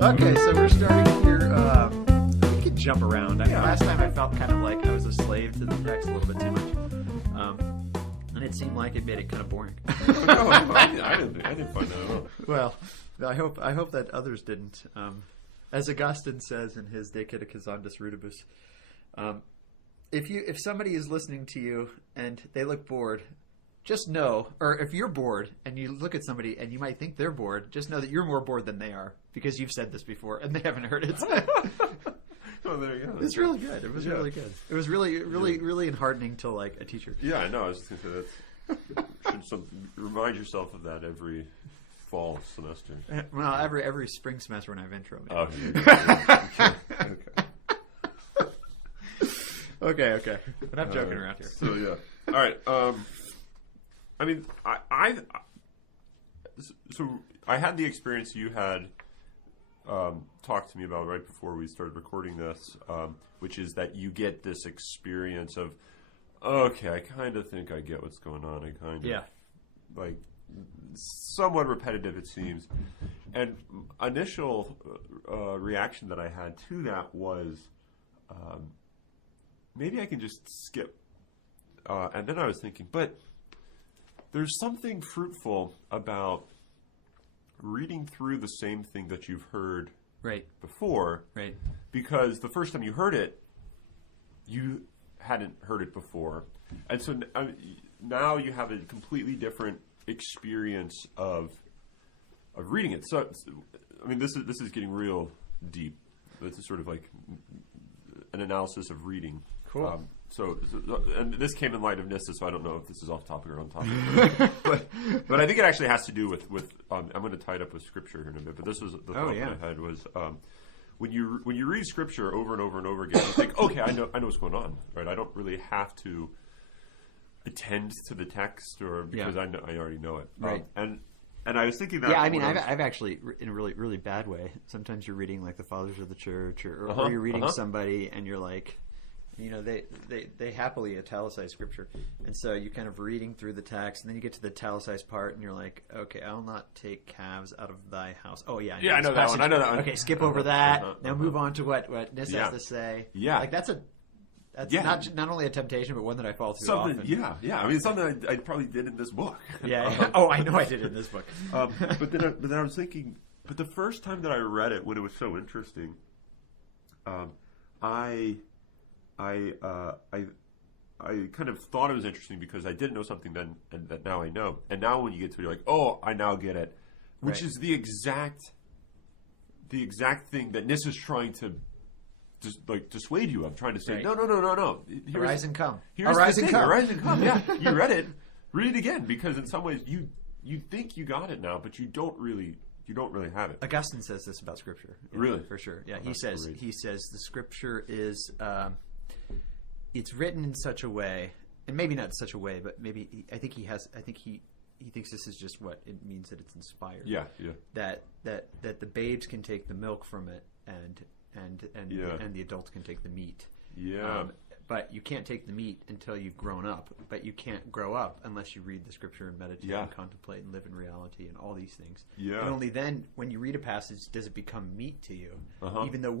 Okay, so we're starting here. We could jump around. Last time I felt kind of like I was a slave to the text a little bit too much. And it seemed like it made it kind of boring. No, I didn't find that at all. Well, I hope that others didn't. As Augustine says in his De Catechizandis Rudibus, if somebody is listening to you and they look bored, just know, or if you're bored and you look at somebody and you might think they're bored, just know that you're more bored than they are because you've said this before and they haven't heard it. Oh, there you go. It was really good. It was really good. It was really enheartening to like a teacher. Yeah, I know. I was just going to say that. Remind yourself of that every fall semester. Well, every spring semester when I have intro. Okay. But I'm joking around here. So yeah. All right. I mean, so I had the experience you had talked to me about right before we started recording this, which is that you get this experience of, okay, I kind of think I get what's going on. I kind of like somewhat repetitive, it seems. And initial reaction that I had to that was, maybe I can just skip. And then I was thinking, but there's something fruitful about reading through the same thing that you've heard before. Right. Because the first time you heard it, you hadn't heard it before. And so now you have a completely different experience of reading it. So, I mean, this is getting real deep. This is sort of like an analysis of reading. Cool. And this came in light of Nyssa, so I don't know if this is off topic or on topic. but I think it actually has to do with I'm going to tie it up with Scripture here in a bit. But this was the thought that I had was when you read Scripture over and over and over again, you think, okay, I know what's going on, right? I don't really have to attend to the text or because I already know it, right? And I was thinking that. Yeah, I mean, I've actually, in a really, really bad way. Sometimes you're reading like the Fathers of the Church, or you're reading somebody, and you're like, you know, they happily italicize Scripture, and so you're kind of reading through the text, and then you get to the italicized part, and you're like, okay, I'll not take calves out of thy house. Oh yeah, I know that one. I know that one. Okay, skip over that. Now move on to what Nyssa has to say. Yeah, like that's not only a temptation, but one that I fall through often. Yeah. I mean, something I probably did in this book. Yeah. Oh, I know I did in this book. But then I was thinking, but the first time that I read it, when it was so interesting, I kind of thought it was interesting because I didn't know something then, and that now I know. And now when you get to it, you're like, oh, I now get it, which is the exact thing that Nyssa's trying to dissuade you of, trying to say, no. Arise and come. Arise and come. Yeah, you read it. Read it again, because in some ways you think you got it now, but you don't really have it. Augustine says this about Scripture. Really? For sure. Yeah, he says the Scripture is it's written in such a way, and maybe not such a way, but maybe I think he thinks this is just what it means, that it's inspired. Yeah. That the babes can take the milk from it, and the adults can take the meat. Yeah. But you can't take the meat until you've grown up. But you can't grow up unless you read the Scripture and meditate and contemplate and live in reality and all these things. Yeah. And only then, when you read a passage, does it become meat to you. Even though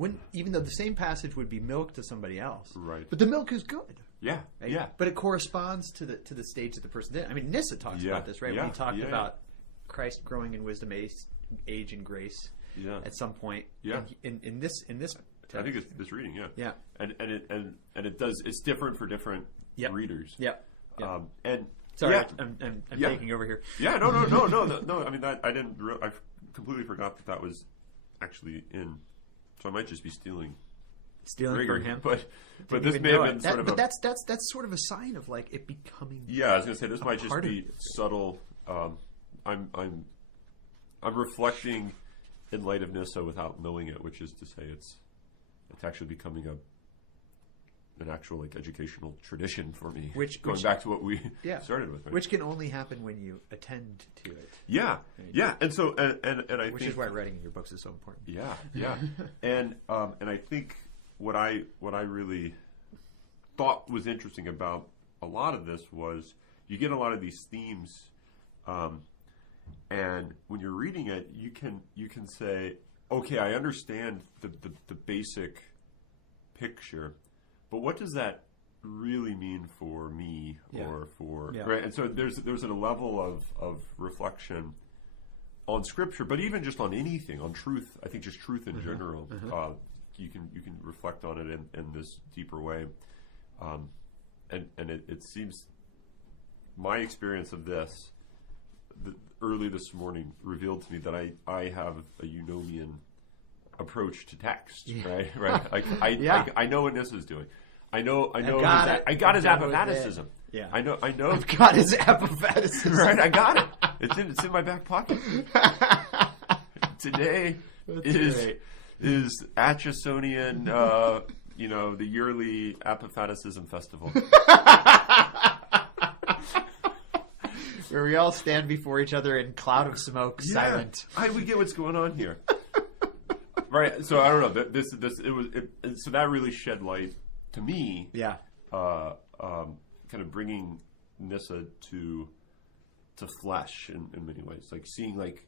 the same passage would be milk to somebody else. Right. But the milk is good. Yeah. Right? Yeah. But it corresponds to the stage that the person did. I mean, Nyssa talks about this, right? Yeah. When he talked about Christ growing in wisdom, age, and grace. Yeah. At some point. Yeah. In this. I think it's this reading, yeah, and it does. It's different for different readers. Yeah. And sorry, I'm taking over here. Yeah, no. I mean, I didn't. I completely forgot that was actually in. So I might just be stealing from him. But this may have been sort of. But that's sort of a sign of like it becoming. Yeah, I was going to say this might just be subtle. I'm reflecting in light of Nyssa without knowing it, which is to say it's actually becoming an actual like educational tradition for me. Going back to what we started with, right? Which can only happen when you attend to it. Yeah, right? Yeah, and so and I which think, is why writing in your books is so important. Yeah, and I think what I really thought was interesting about a lot of this was you get a lot of these themes, and when you're reading it, you can say, okay, I understand the basic picture, but what does that really mean for me or for right? And so there's a level of reflection on Scripture, but even just on anything, on truth. I think just truth in general. You can reflect on it in this deeper way, and it seems my experience of this early this morning revealed to me that I have a Eunomian approach to text. Right. I know what Nyssa is doing. I know. I got his apophaticism. Yeah. I know. I've got his apophaticism. Right. I got it. It's in my back pocket. Today is Atchisonian, the yearly apophaticism festival. Where we all stand before each other in cloud of smoke, silent. We get what's going on here. Right. So I don't know. So that really shed light to me. Yeah. Kind of bringing Nyssa to flesh in many ways, like seeing like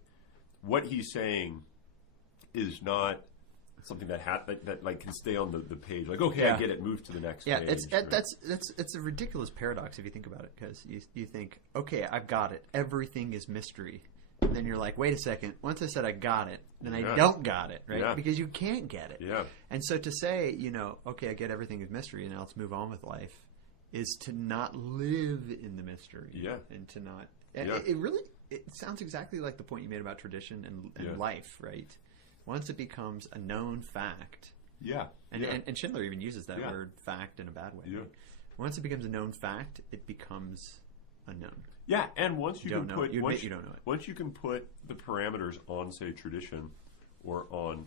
what he's saying is not something that like can stay on the page. Like, okay, I get it. Move to the next page. It's a ridiculous paradox if you think about it, because you think, okay, I've got it. Everything is mystery. And then you're like, wait a second. Once I said I got it, then I don't got it, right? Yeah. Because you can't get it. Yeah. And so to say, okay, I get everything is mystery, and now let's move on with life, is to not live in the mystery. Yeah. And to not. Yeah. It sounds exactly like the point you made about tradition and life, right? Once it becomes a known fact. Yeah. And Schindler even uses that word fact in a bad way. Yeah. Right? Once it becomes a known fact, it becomes unknown. Yeah, and once you don't can know put it. You admit you don't know it. Once you can put the parameters on, say, tradition or on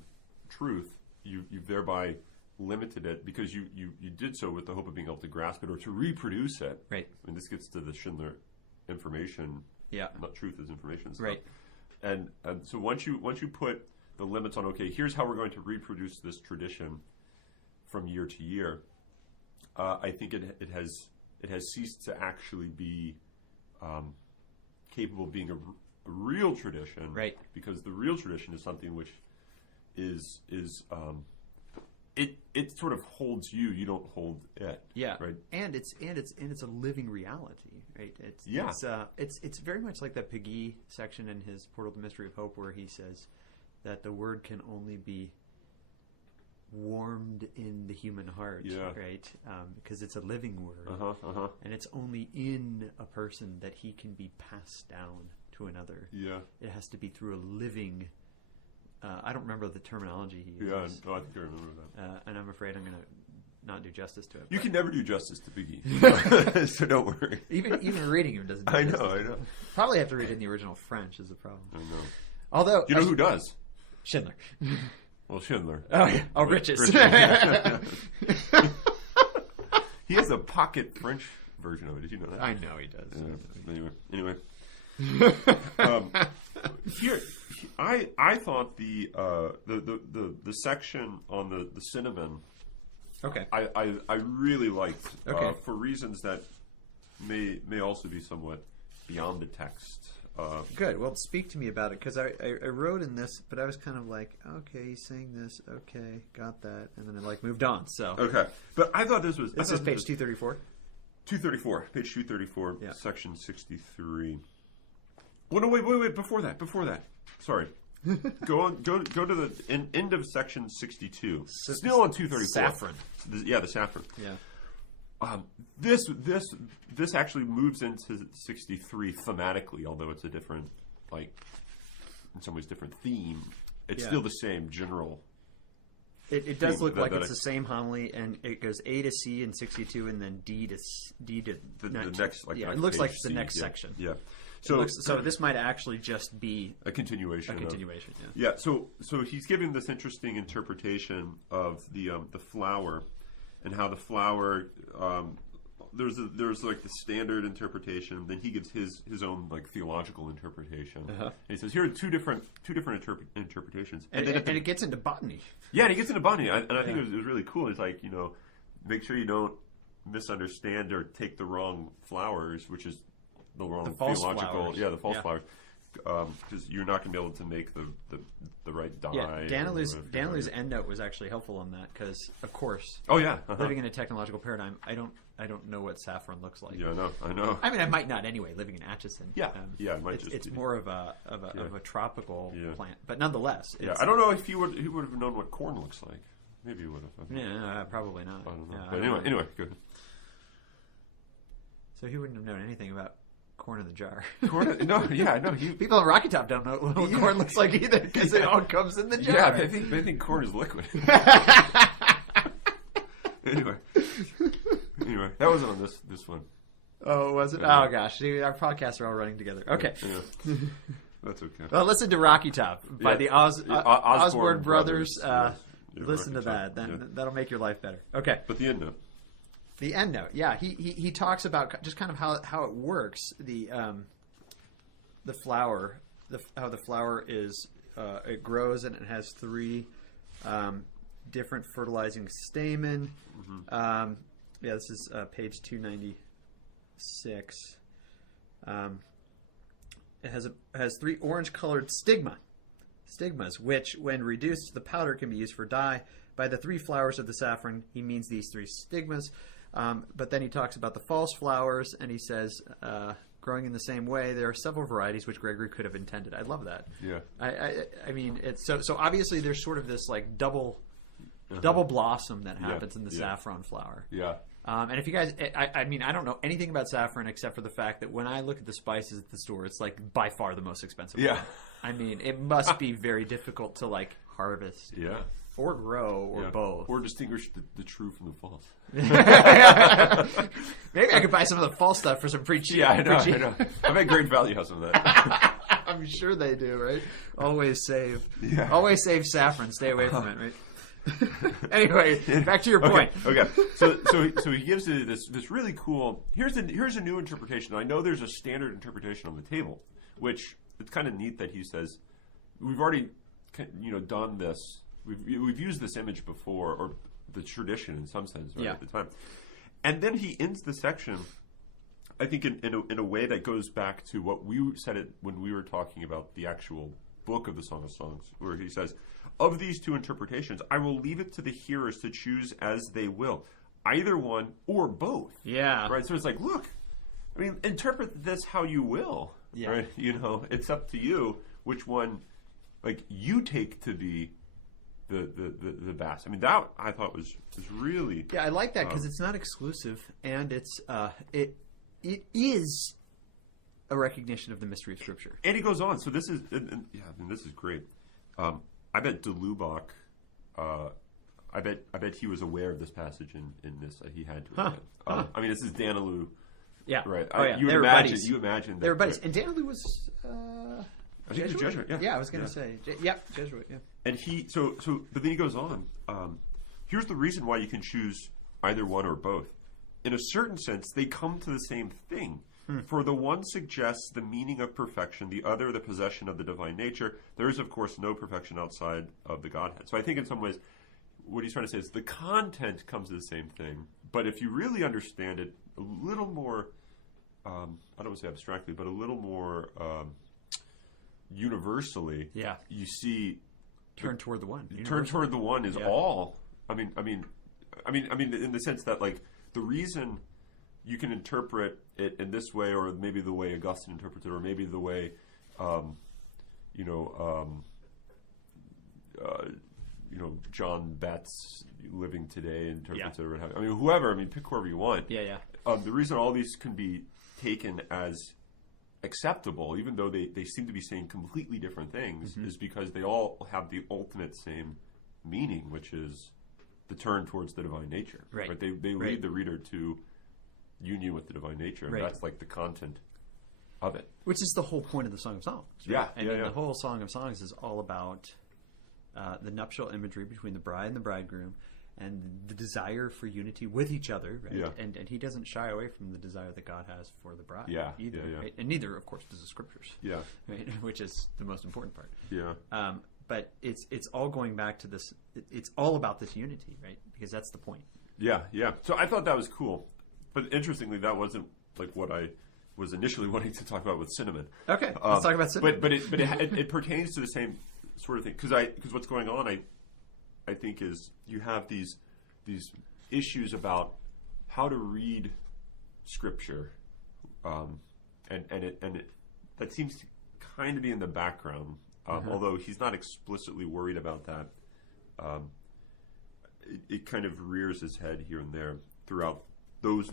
truth, you've thereby limited it, because you did so with the hope of being able to grasp it or to reproduce it. Right. I mean, this gets to the Schindler information. Yeah. Not truth is information stuff. Right. And so once you put the limits on, okay, here's how we're going to reproduce this tradition from year to year, I think it has ceased to actually be capable of being a real tradition, right? Because the real tradition is something which is it sort of holds you. You don't hold it. Yeah. Right. And it's a living reality, right? It's very much like that Peggy section in his Portal to the Mystery of Hope, where he says that the word can only be warmed in the human heart, right? Because it's a living word, and it's only in a person that he can be passed down to another. Yeah, it has to be through a living. I don't remember the terminology he uses. Yeah, no, I think I remember that. And I'm afraid I'm going to not do justice to it. You can never do justice to Biggie, so don't worry. Even reading him doesn't. I know. Probably have to read it in the original French is the problem. I know. Although you know who does? Schindler. Well, Schindler. Oh, yeah. Oh, Riches. He has a pocket French version of it. Did you know that? I know he does. Anyway. Here, I thought the section on the cinnamon. Okay. I really liked for reasons that may also be somewhat beyond the text. Good. Well, speak to me about it, because I wrote in this, but I was kind of like, okay, he's saying this, okay, got that, and then I moved on. So okay, but I thought this was page 234. 234, page 234, section 63. Oh no, wait! Before that, sorry. Go to the end of section 62. Still on 234. Saffron. The saffron. Yeah. This actually moves into 63 thematically, although it's a different, in some ways different theme. It's still the same general. It does look like it's the same homily, and it goes A to C in 62, and then D to the next. It looks like it's the next section. Yeah. So this might actually just be a continuation. Yeah. So he's giving this interesting interpretation of the flower, and how the flower. There's the standard interpretation. Then he gives his own theological interpretation. And he says here are two different interpretations. And it gets into botany. Yeah, and he gets into botany, and I think it was really cool. It's make sure you don't misunderstand or take the wrong flowers, which is the wrong theological. Flowers. The false flowers, because you're not going to be able to make the right Yeah, Danilou's endnote was actually helpful on that because, of course, living in a technological paradigm, I don't know what saffron looks like. Yeah, I know. I mean, I might not anyway. Living in Atchison, it might it's more of a tropical plant, but nonetheless, I don't know if he would have known what corn looks like. Maybe he would have. Yeah, probably not. I don't know. But anyway, good. So he wouldn't have known anything about corn in the jar. People in Rocky Top don't know what corn looks like either because it all comes in the jar. Yeah, they think corn is liquid. Anyway, that wasn't on this one. Oh, was it? Oh gosh, see, our podcasts are all running together. Okay, that's okay. Well, listen to Rocky Top by the Osborne Brothers. Listen to that. That'll make your life better. Okay, but the end note. The end note, yeah. He talks about just kind of how it works. The flower, how the flower is it grows and it has 3 different fertilizing stamen. Mm-hmm. This is page 296. It has 3 orange-colored stigmas, which, when reduced to the powder, can be used for dye. By the 3 flowers of the saffron, he means these 3 stigmas. But then he talks about the false flowers, and he says, growing in the same way, there are several varieties which Gregory could have intended. I love that. Yeah. I mean, it's so obviously there's sort of this like double blossom that happens in the saffron flower. Yeah. And if you guys, I mean, I don't know anything about saffron except for the fact that when I look at the spices at the store, it's like by far the most expensive. Yeah. One. I mean, it must be very difficult to like harvest. Yeah. Or grow, or both. Or distinguish the true from the false. Maybe I could buy some of the false stuff for some pretty cheap. Yeah, I know. I bet Great Value has some of that. I'm sure they do, right? Always save. Yeah. Always save saffron. Stay away from it, right? Anyway, back to your point. Okay. So he gives it this really cool. Here's a new interpretation. I know there's a standard interpretation on the table, which it's kind of neat that he says we've already done this. We've used this image before, or the tradition in some sense, right, at the time. And then he ends the section, I think, in a way that goes back to what we said it when we were talking about the actual book of the Song of Songs, where he says, of these 2 interpretations, I will leave it to the hearers to choose as they will, either one or both. Yeah. Right? So it's like, look, I mean, interpret this how you will. Yeah. Right? It's up to you which one, like, you take to be the best. I mean, that I thought was really. Yeah, I like that because it's not exclusive, and it is a recognition of the mystery of Scripture. And he goes on. So this is this is great. I bet de Lubac. I bet he was aware of this passage in this. He had to. I mean, this is Danilou. Yeah. Right. You imagine. You imagine. They were buddies, and Danilou was. I think Jesuit? Jesuit. Yeah, I was going to say. Jesuit. Yeah. And but then he goes on. Here's the reason why you can choose either one or both. In a certain sense, they come to the same thing. For the one suggests the meaning of perfection, the other the possession of the divine nature. There is, of course, no perfection outside of the Godhead. So I think in some ways, what he's trying to say is the content comes to the same thing. But if you really understand it a little more, I don't want to say abstractly, but a little more universally, you see. Turn toward the one. Turn toward the one is all. I mean, in the sense that like the reason you can interpret it in this way, or maybe the way Augustine interprets it, or maybe the way, John Betts living today interprets it, or whatever. I mean, whoever. I mean, pick whoever you want. Yeah. The reason all these can be taken as acceptable, even though they seem to be saying completely different things, is because they all have the ultimate same meaning, which is the turn towards the divine nature. Right. They lead the reader to union with the divine nature, and that's like the content of it. Which is the whole point of the Song of Songs. Right? The whole Song of Songs is all about the nuptial imagery between the bride and the bridegroom, and the desire for unity with each other, right? Yeah. And he doesn't shy away from the desire that God has for the bride either. Right? And neither, of course, does the Scriptures. Yeah. Right? Which is the most important part. Yeah. But it's all going back to this. It's all about this unity, right? Because that's the point. Yeah. So I thought that was cool, but interestingly, that wasn't like what I was initially wanting to talk about with cinnamon. Okay, let's talk about cinnamon. But it pertains to the same sort of thing, because what's going on, I think, is you have these issues about how to read Scripture, and it that seems to kind of be in the background, although he's not explicitly worried about that. It kind of rears its head here and there throughout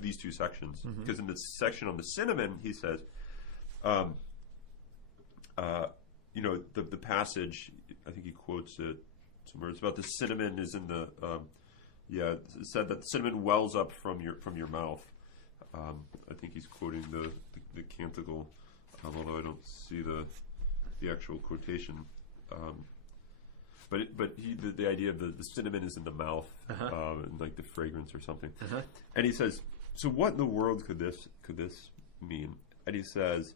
these two sections, because in the section on the cinnamon, he says, the passage, I think he quotes it somewhere. It's about the cinnamon is in the it said that the cinnamon wells up from your mouth. I think he's quoting the canticle, although I don't see the actual quotation. But the idea of the cinnamon is in the mouth, and like the fragrance or something. And he says, so what in the world could this mean? And he says,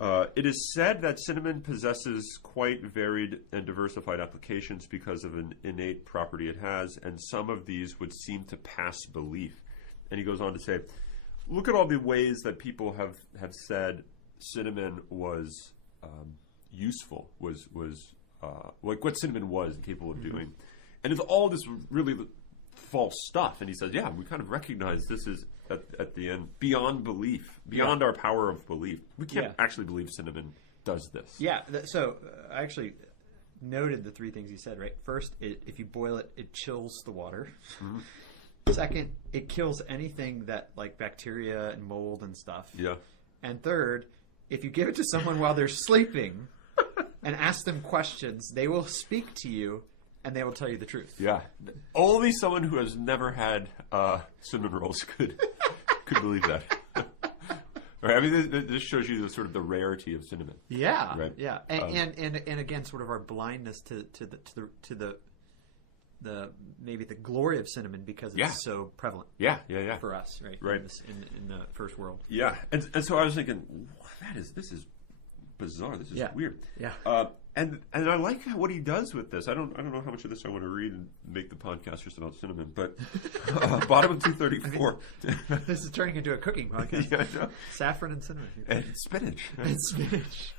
it is said that cinnamon possesses quite varied and diversified applications because of an innate property it has, and some of these would seem to pass belief. And he goes on to say, look at all the ways that people have said cinnamon was useful, was like what cinnamon was and capable of doing. And it's all this really false stuff. And he says, yeah, we kind of recognize this is at the end beyond belief, beyond our power of belief. We can't actually believe cinnamon does this. Yeah. So I actually noted the three things he said, right? First, if you boil it, it chills the water. Second, it kills anything that like bacteria and mold and stuff. Yeah. And third, if you give it to someone while they're sleeping and ask them questions, they will speak to you and they will tell you the truth. Yeah. Only someone who has never had cinnamon rolls could believe that. Right? I mean, this shows you the rarity of cinnamon. Yeah. Right. Yeah. And again, sort of our blindness to the maybe the glory of cinnamon because it's so prevalent. Yeah. For us, right? Right. In the first world. Yeah. And so I was thinking, this is bizarre. This is weird. Yeah. And I like what he does with this. I don't know how much of this I want to read and make the podcast just about cinnamon, but bottom of 234. This is turning into a cooking podcast. Yeah, I know. Saffron and cinnamon. And spinach. And spinach.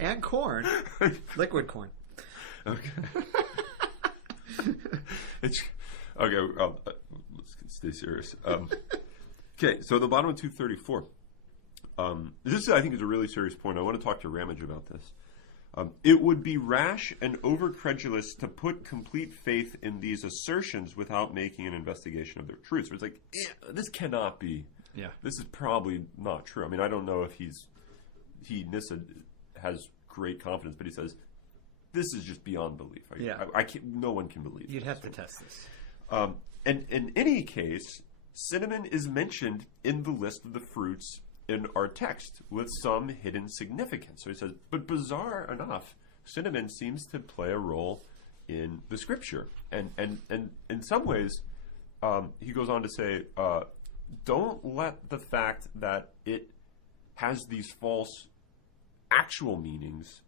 And corn. Liquid corn. Okay. Let's stay serious. Okay, so the bottom of 234. This, I think, is a really serious point. I want to talk to Ramage about this. It would be rash and overcredulous to put complete faith in these assertions without making an investigation of their truth. So it's like, this cannot be. Yeah. This is probably not true. I mean, I don't know if Nyssa has great confidence, but he says, this is just beyond belief. No one can believe You'd have to test this. And in any case, cinnamon is mentioned in the list of the fruits in our text with some hidden significance. So he says, but bizarre enough, cinnamon seems to play a role in the Scripture. And in some ways, he goes on to say, don't let the fact that it has these false actual meanings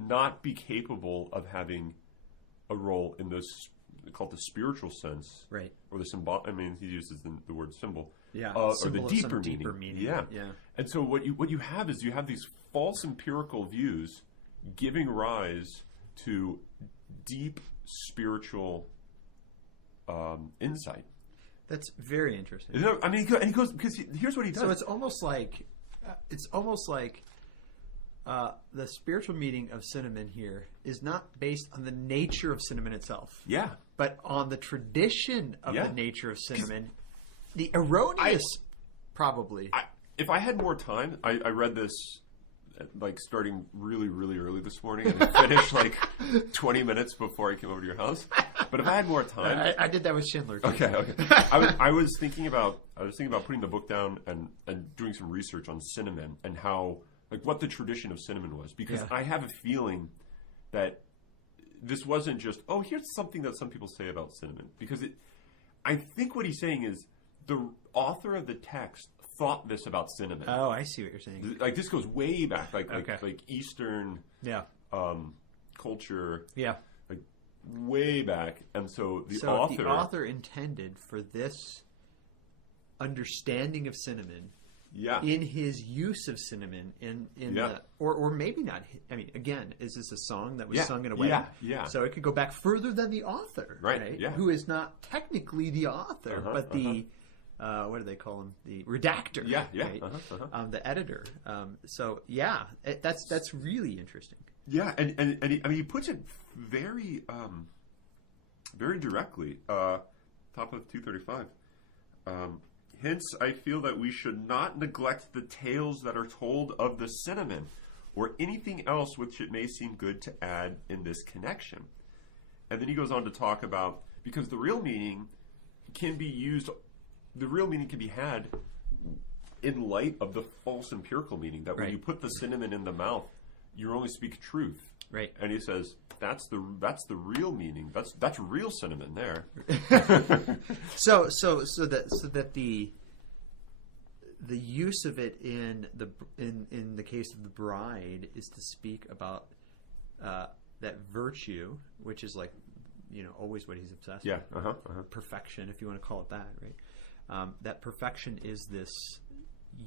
not be capable of having a role in this, called the spiritual sense, right? Or the symbol. I mean, he uses the word symbol, or the deeper meaning. Yeah. And so what you have is you have these false empirical views giving rise to deep spiritual insight. That's very interesting. I mean, and he goes because here's what he does. So it's almost like the spiritual meaning of cinnamon here is not based on the nature of cinnamon itself. Yeah. But on the tradition of the nature of cinnamon. The erroneous, probably. If I had more time, I read this like starting really, really early this morning and I finished like 20 minutes before I came over to your house. But if I had more time... I did that with Schindler, too. Okay. I was thinking about putting the book down and doing some research on cinnamon and how... like what the tradition of cinnamon was, because I have a feeling that this wasn't just, here's something that some people say about cinnamon, because I think what he's saying is the author of the text thought this about cinnamon. Oh, I see what you're saying. Like this goes way back, like Eastern culture. Yeah. Like way back. And so the author intended for this understanding of cinnamon in his use of cinnamon or maybe not. I mean, again, is this a song that was sung in a wedding? So it could go back further than the author, right? Who is not technically the author, but the what do they call him? The redactor, right? The editor. That's really interesting. Yeah, and I mean, he puts it very very directly. Top of 235. Hence, I feel that we should not neglect the tales that are told of the cinnamon, or anything else which it may seem good to add in this connection. And then he goes on to talk about, because the real meaning can be had in light of the false empirical meaning, that when you put the cinnamon in the mouth, you only speak truth. Right. And he says that's the real meaning. That's real cinnamon there. so that the use of it in the case of the bride is to speak about that virtue, which is like, always what he's obsessed with. Perfection, if you want to call it that, right? That perfection is this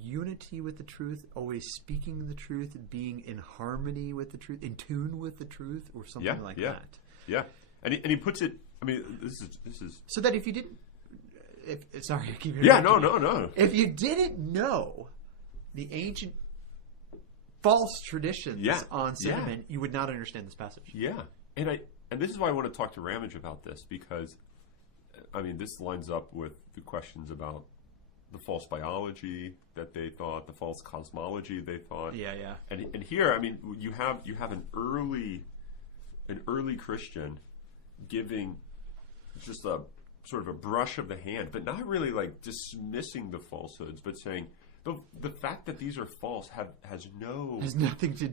unity with the truth, always speaking the truth, being in harmony with the truth, in tune with the truth, or something like that. Yeah, and he puts it. I mean, this is so that if you didn't, sorry, I keep no. If you didn't know the ancient false traditions on cinnamon, you would not understand this passage. Yeah, and this is why I want to talk to Ramage about this, because I mean, this lines up with the questions about the false biology that they thought, the false cosmology they thought. And here, I mean, you have an early Christian giving just a sort of a brush of the hand, but not really like dismissing the falsehoods, but saying the fact that these are false has nothing to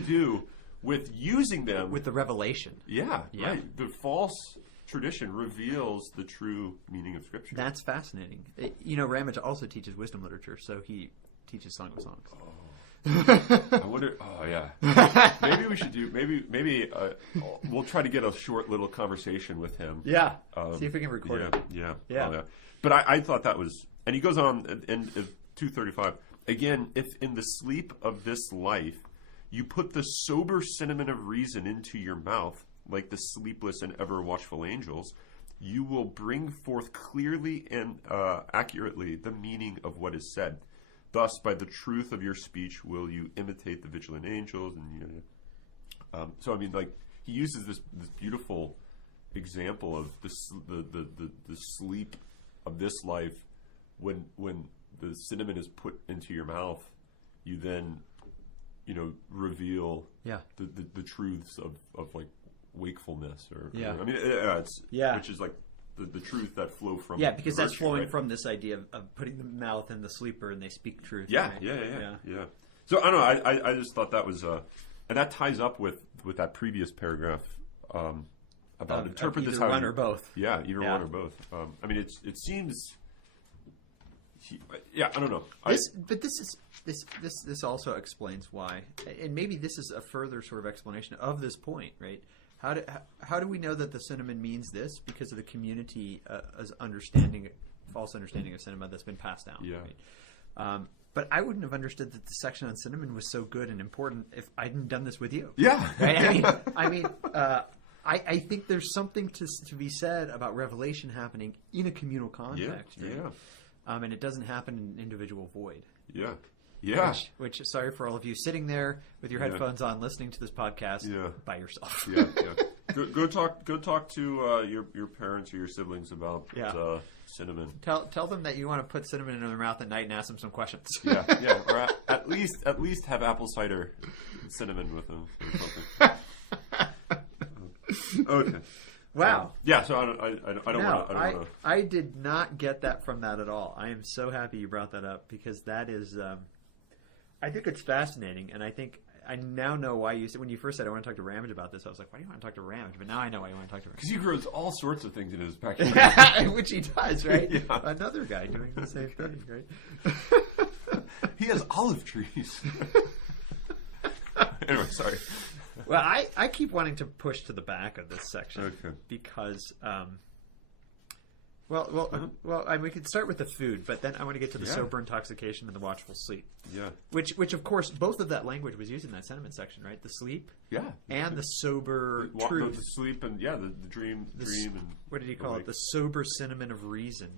do with using them with the revelation. Right. The false tradition reveals the true meaning of Scripture. That's fascinating. Ramage also teaches wisdom literature, so he teaches Song of Songs. I wonder. Oh yeah. Maybe we should do. Maybe we'll try to get a short little conversation with him. Yeah. See if we can record it. Yeah. Oh, yeah. But I thought that was. And he goes on in 235 again. If in the sleep of this life you put the sober cinnamon of reason into your mouth, like the sleepless and ever watchful angels, you will bring forth clearly and accurately the meaning of what is said. Thus, by the truth of your speech, will you imitate the vigilant angels? And so, I mean, like, he uses this beautiful example of the sleep of this life. When the cinnamon is put into your mouth, you then, reveal the truths of like wakefulness, which is like the truth that flow from because that's flowing from this idea of putting the mouth in the sleeper and they speak truth. Yeah. So I don't know. I just thought that was and that ties up with that previous paragraph about interpret this how one or both. Yeah, either one or both. I mean, it seems. I don't know. This also explains why, and maybe this is a further sort of explanation of this point, right? How do we know that the cinnamon means this? Because of the community false understanding of cinnamon that's been passed down. Yeah. Right? But I wouldn't have understood that the section on cinnamon was so good and important if I hadn't done this with you. Yeah. Right? I think there's something to be said about revelation happening in a communal context. Yeah. Right? And it doesn't happen in an individual void. Yeah. Which sorry for all of you sitting there with your headphones on listening to this podcast by yourself. Go talk to your parents or your siblings about cinnamon. Tell them that you want to put cinnamon in their mouth at night and ask them some questions. Or at least have apple cider cinnamon with them or something. Okay. Wow. So I don't want to. I did not get that from that at all. I am so happy you brought that up, because that is, I think it's fascinating, and I think I now know why you said, when you first said I want to talk to Ramage about this, I was like, why do you want to talk to Ramage? But now I know why you want to talk to Ramage. Because he grows all sorts of things in his backyard. Which he does, right? Another guy doing the same thing, right? He has olive trees. Anyway, sorry. Well, I keep wanting to push to the back of this section because Well. We could start with the food, but then I want to get to the sober intoxication and the watchful sleep. Yeah. Which of course, both of that language was used in that sentiment section, right? The sleep. Yeah. And the sober truth. The sleep and the dream. And what did he call it? The sober cinnamon of reason.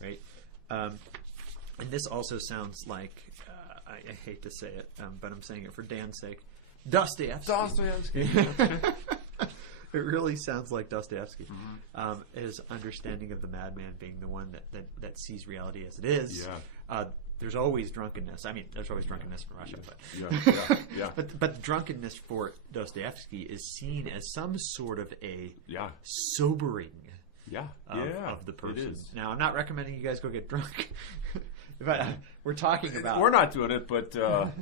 Right. And this also sounds like I hate to say it, but I'm saying it for Dan's sake. Dostoevsky. It really sounds like Dostoevsky. His understanding of the madman being the one that sees reality as it is. Yeah. There's always drunkenness. I mean, there's always drunkenness in Russia, but but drunkenness for Dostoevsky is seen as some sort of a sobering of the person. Now, I'm not recommending you guys go get drunk. But we're talking about... We're not doing it, but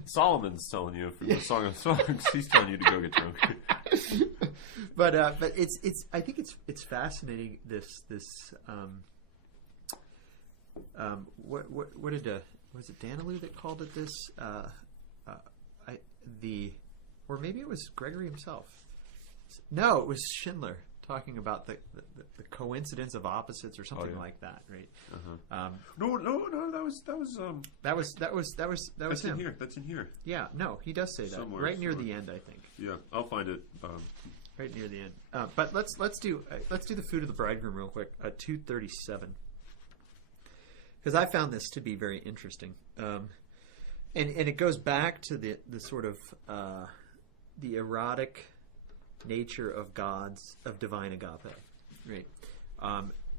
Solomon's telling you from the Song of Songs. He's telling you to go get drunk. But I think it's fascinating. What did was it Danilou that called it this? Or maybe it was Gregory himself. No, it was Schindler. Talking about the coincidence of opposites or something like that, right? No, that was him. In here. That's in here. Yeah, no, he does say that right near the end, I think. Yeah, I'll find it. Right near the end. But let's do the food of the bridegroom real quick. 237, because I found this to be very interesting, and it goes back to the sort of the erotic nature of divine agape, right?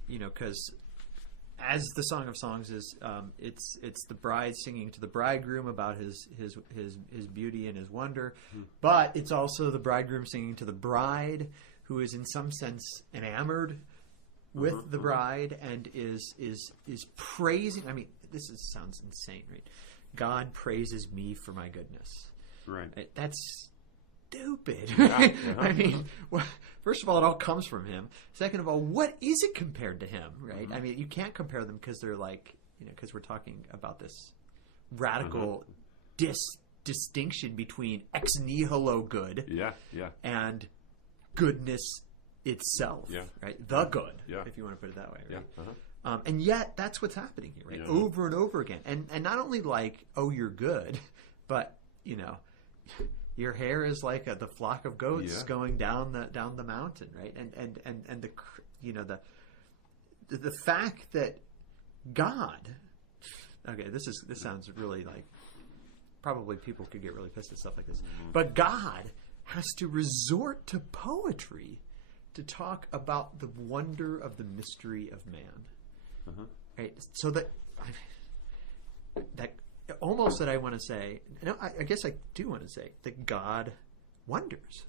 Because as the Song of Songs is, it's the bride singing to the bridegroom about his beauty and his wonder, but it's also the bridegroom singing to the bride, who is in some sense enamored with the bride and is praising. I mean, sounds insane, right? God praises me for my goodness, right? That's stupid. I mean, first of all, it all comes from him. Second of all, what is it compared to him, right? I mean, you can't compare them because they're like, because we're talking about this radical distinction between ex nihilo good and goodness itself, right? The good, if you want to put it that way, right? And yet, that's what's happening here, right? Over and over again. And not only like, oh, you're good, but, your hair is like the flock of goats going down the mountain, right? And the fact that God, this sounds really like, probably people could get really pissed at stuff like this, but God has to resort to poetry to talk about the wonder of the mystery of man, right? So that almost that I want to say, no, I guess I do want to say that God wonders,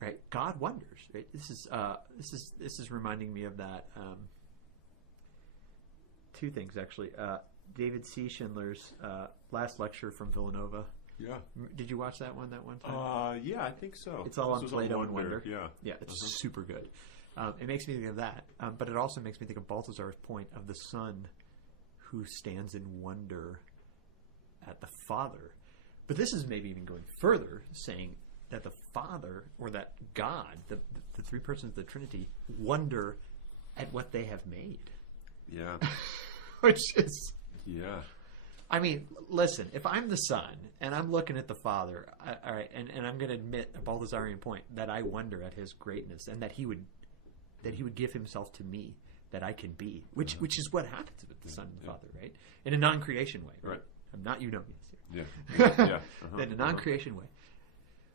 right? God wonders, right? This is reminding me of that. Two things actually. David C. Schindler's last lecture from Villanova. Yeah. Did you watch that one time? Yeah, I think so. It's all on Plato and Wonder. Yeah, it's super good. It makes me think of that, but it also makes me think of Balthazar's point of the son who stands in wonder at the Father. But this is maybe even going further, saying that the Father, or that God, the three persons of the Trinity, wonder at what they have made. Yeah. Which is... Yeah. I mean, listen, if I'm the Son, and I'm looking at the Father, all right, and I'm going to admit a Balthazarian point, that I wonder at his greatness, and that he would give himself to me, that I can be, which is what happens with the Son and the Father, right? In a non-creation way, right? I'm not eunomias here. Yeah. In a non-creation way,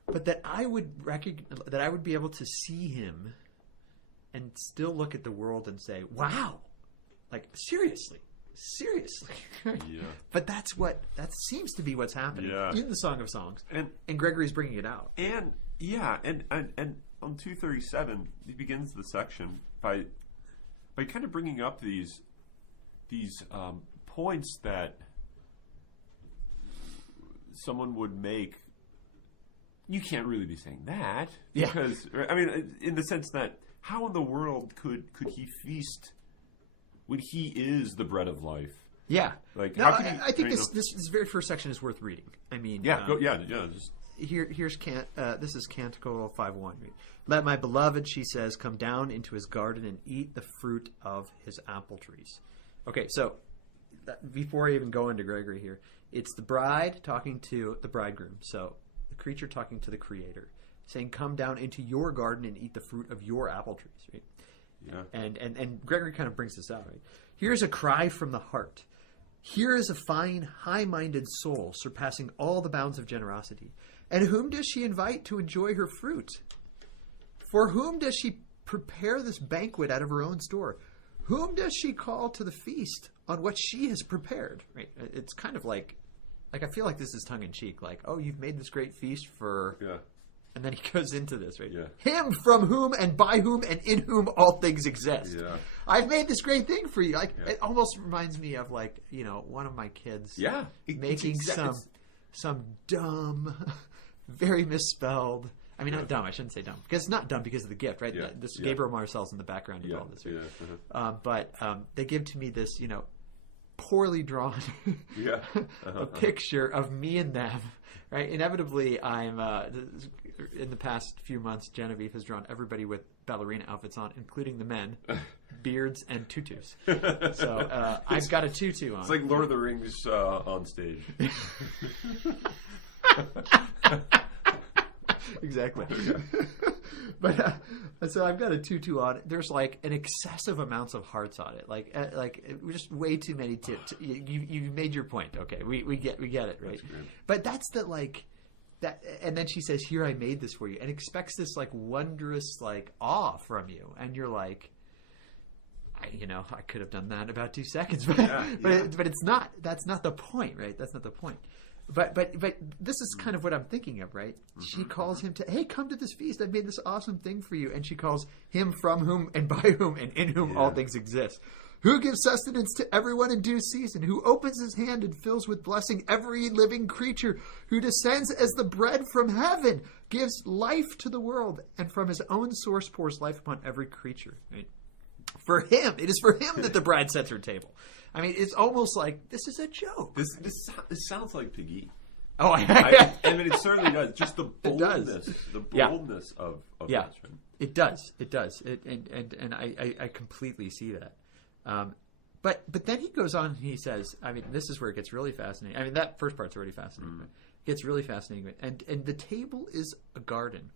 but that I would that I would be able to see him, and still look at the world and say, "Wow, like seriously." But that seems to be what's happening in the Song of Songs, and Gregory's bringing it out. And on 237, he begins the section by kind of bringing up these points that someone would make. You can't really be saying that, because I mean, in the sense that how in the world could he feast when he is the bread of life? Yeah, like I think this very first section is worth reading. I mean, just this is Canticle 5:1. Let my beloved, she says, come down into his garden and eat the fruit of his apple trees. Okay, so before I even go into Gregory here, it's the bride talking to the bridegroom. So the creature talking to the creator, saying, come down into your garden and eat the fruit of your apple trees. Right? Yeah. And Gregory kind of brings this out. Right? Here's a cry from the heart. Here is a fine, high-minded soul surpassing all the bounds of generosity. And whom does she invite to enjoy her fruit? For whom does she prepare this banquet out of her own store? Whom does she call to the feast on what she has prepared? Right? It's kind of like I feel like this is tongue-in-cheek. Like, oh, you've made this great feast for... Yeah. And then he goes into this, right? Yeah. Him from whom and by whom and in whom all things exist. Yeah. I've made this great thing for you. Like, it almost reminds me of like, one of my kids making some dumb, very misspelled. I mean, not dumb. I shouldn't say dumb because it's not dumb because of the gift, right? Yeah. This Gabriel Marcel's in the background of all this, right? Yeah. But they give to me this, poorly drawn a picture of me and them, right? Inevitably, I'm in the past few months, Genevieve has drawn everybody with ballerina outfits on, including the men, beards, and tutus. So I've got a tutu on. It's like Lord of the Rings on stage. Exactly. But so I've got a tutu on. There's like an excessive amounts of hearts on it. Like just way too many tips. You made your point. Okay, we get it, right? But that's the like that. And then she says, "Here, I made this for you," and expects this like wondrous like awe from you, and you're like, I could have done that in about 2 seconds, but it's not. That's not the point, right? That's not the point. But this is kind of what I'm thinking of, right? Mm-hmm. She calls him to, hey, come to this feast. I've made this awesome thing for you. And she calls him from whom and by whom and in whom all things exist. Who gives sustenance to everyone in due season, who opens his hand and fills with blessing every living creature, who descends as the bread from heaven, gives life to the world, and from his own source pours life upon every creature. Right? For him, it is for him that the bride sets her table. I mean, it's almost like this is a joke. This sounds like Piggy. Oh, I mean, it certainly does. Just the boldness, of this, right? It does. And I completely see that. But then he goes on and he says, I mean, this is where it gets really fascinating. I mean, that first part's already fascinating. Right? It gets really fascinating. And the table is a garden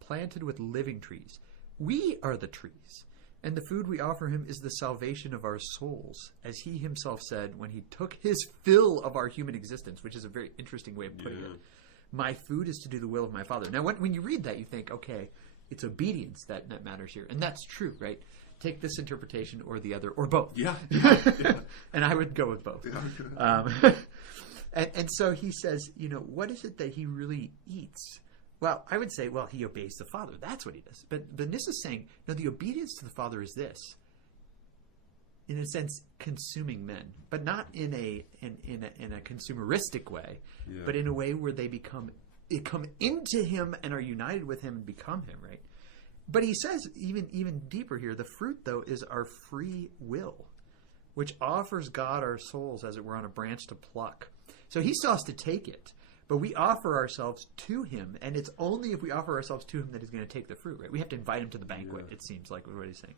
planted with living trees. We are the trees. And the food we offer him is the salvation of our souls, as he himself said when he took his fill of our human existence, which is a very interesting way of putting it. My food is to do the will of my Father. Now, when you read that, you think, okay, it's obedience that matters here. And that's true, right? Take this interpretation or the other, or both. Yeah. And I would go with both. And so he says, what is it that he really eats? Well, I would say, he obeys the Father. That's what he does. But Nyssa is saying, no, the obedience to the Father is this. In a sense, consuming men, but not in a consumeristic way, but in a way where they come into him and are united with him and become him, right? But he says even deeper here, the fruit though is our free will, which offers God our souls as it were on a branch to pluck. So he still has to take it. But we offer ourselves to him, and it's only if we offer ourselves to him that he's going to take the fruit, right? We have to invite him to the banquet, it seems like what he's saying.